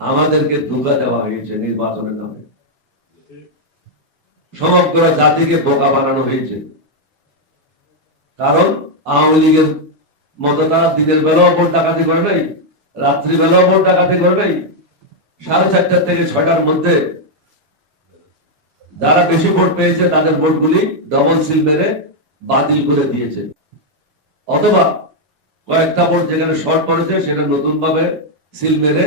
আমাদেরকে ধোঁকা দেওয়া হয়েছে নির্বাচনের নামে, সমগ্র জাতিকে বোকা বানানো হয়েছে। কারণ আওয়ামী লীগের মতো তারা দিনের বেলাও ভোট ডাকাতি করে নাই, রাত্রি বেলাও ভোট ডাকাতি করে নাই। 4:30 থেকে 6টার মধ্যে যারা বেশি ভোট পেয়েছে তাদের ভোটগুলি ডবল সিল মেরে বাতিল করে দিয়েছে, অথবা কয়েকটা ভোট যেখানে শর্ট পড়েছে সেটা নতুন ভাবে সিল মেরে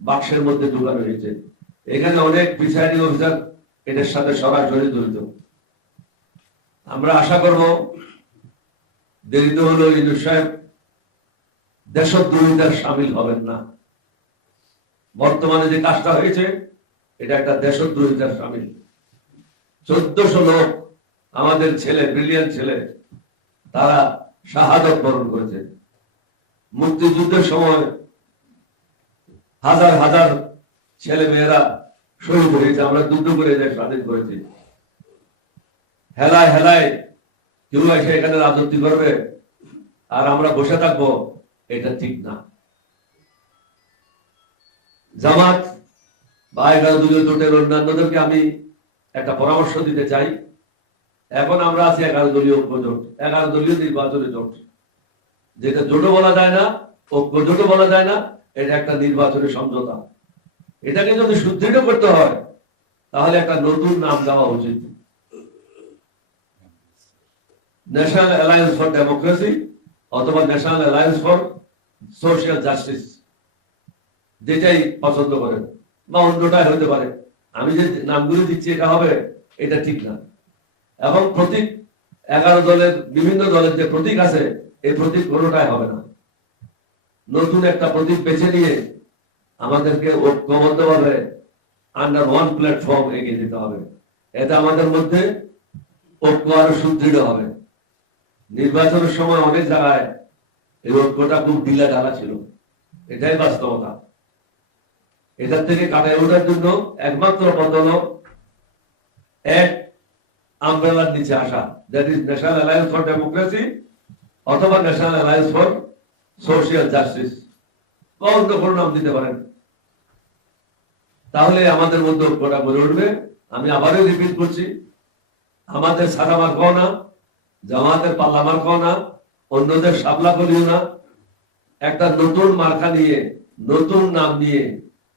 বাক্সের মধ্যে ঢুকানো হয়েছে। এখানে অনেক প্রিসাইডিং অফিসার এটার সাথে সরাসরি জড়িত। আমরা আশা করব দেরিতে হলেও ইউনূস সাহেব দেশদ্রোহিতার সামিল হবেন না। বর্তমানে যে কাজটা হয়েছে এটা একটা দেশদ্রোহিতার সামিল। 1400 লোক আমাদের ছেলে, ব্রিলিয়ান্ট ছেলে, তারা শাহাদত বরণ করেছে। মুক্তিযুদ্ধের সময় হাজার হাজার ছেলে মেয়েরা শহীদ হয়েছে, আমরা যুদ্ধ করে দেশ স্বাধীন করেছি। হেলায় হেলায় কেউ এসে এখানে রাজত্ব করবে আর আমরা বসে থাকবো, এটা ঠিক না। জামাত বা 11 দলীয় জোটের অন্যান্যদেরকে আমি একটা পরামর্শ দিতে চাই। এখন আমরা আছি 11 দলীয় ঐক্যজোট, 11 দলীয় নির্বাচনী জোট, যেটা জোটও বলা যায় না, ঐক্য জোটও বলা যায় না, এটা একটা নির্বাচনী সমঝোতা। এটাকে যদি সুদৃঢ় করতে হয় তাহলে একটা নতুন নাম দেওয়া উচিত, ন্যাশনাল অ্যালায়েন্স ফর ডেমোক্রেসি অথবা National Alliance for Social justice, যেটাই পছন্দ করেন, বা অন্যটাই হতে পারে। আমি যে নামগুলি দিচ্ছি এটা হবে, এটা ঠিক না। এবং প্রতীক 11 দলের বিভিন্ন দলের যে প্রতীক আছে এই প্রতীক কোনোটাই হবে না। নতুন একটা প্রতীক বেছে নিয়ে আমাদেরকে ঐক্যবদ্ধভাবে আন্ডার ওয়ান প্ল্যাটফর্ম এগিয়ে যেতে হবে। এতে আমাদের মধ্যে ঐক্য আরো সুদৃঢ় হবে। নির্বাচনের সময় অনেক জায়গায় এই ঐক্যটা খুব ঢিলা ঢালা ছিল, এটাই বাস্তবতা। এটার থেকে কাটায় ওঠার জন্য একমাত্র পথ হলো এক আমব্রেলার নিচে আসা, that is National Alliance for Democracy অথবা National Alliance for Social Justice, বা অন্য কোনো নাম দিতে পারেন। তাহলে আমাদের মধ্যে ঐক্যটা গড়ে উঠবে। আমি আবারও রিপিট করছি, আমাদের সাদা মার্কাও না, জামাতের পাল্লা মার্কাও না, অন্যদের শাপলা করিও না। একটা নতুন মার্কা নিয়ে, নতুন নাম নিয়ে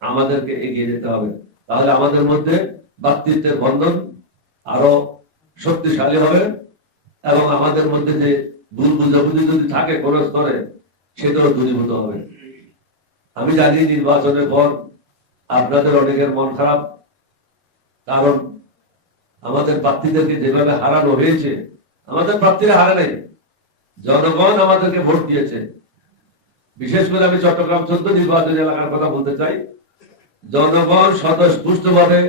আমাদেরকে এগিয়ে যেতে হবে। তাহলে আমাদের মধ্যে ভ্রাতৃত্বের বন্ধন আরো শক্তিশালী হবে এবং আমাদের মধ্যে যে ভুল বুঝাবুঝি যদি থাকে কোন স্তরে সেটাও দূরীভূত হবে। আমি জানি নির্বাচনের পর আপনাদের অনেকের মন খারাপ, কারণ আমাদের প্রার্থীদেরকে যেভাবে হারানো হয়েছে, আমাদের প্রার্থীরা হারে নাই, জনগণ আমাদেরকে ভোট দিয়েছে। বিশেষ করে আমি চট্টগ্রাম 14 নির্বাচনী এলাকার কথা বলতে চাই। জনগণ স্বতঃস্ফূর্তভাবে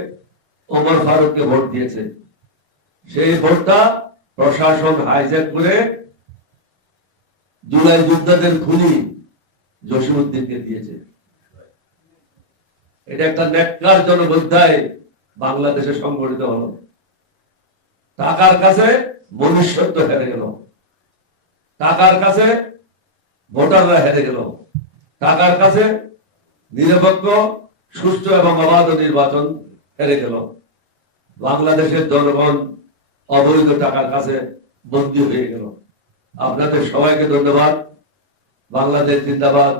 ওমর ফারুককে ভোট দিয়েছে। সেই ভোটটা প্রশাসন হাইজ্যাক করে জুলাই যোদ্ধাদের খুনি জসিমউদ্দিনকে দিয়েছে। এটা একটা ন্যাক্কারজনক অধ্যায় বাংলাদেশে সংঘটিত হলো। টাকার কাছে মনুষ্যত্ব হেরে গেল, টাকার কাছে ভোটাররা হেরে গেল, টাকার কাছে নিরপেক্ষ সুষ্ঠু এবং অবাধ নির্বাচন হেরে গেল। বাংলাদেশের জনগণ অবৈধ টাকার কাছে বন্দী হয়ে গেল। আপনাদের সবাইকে ধন্যবাদ। বাংলাদেশ জিন্দাবাদ।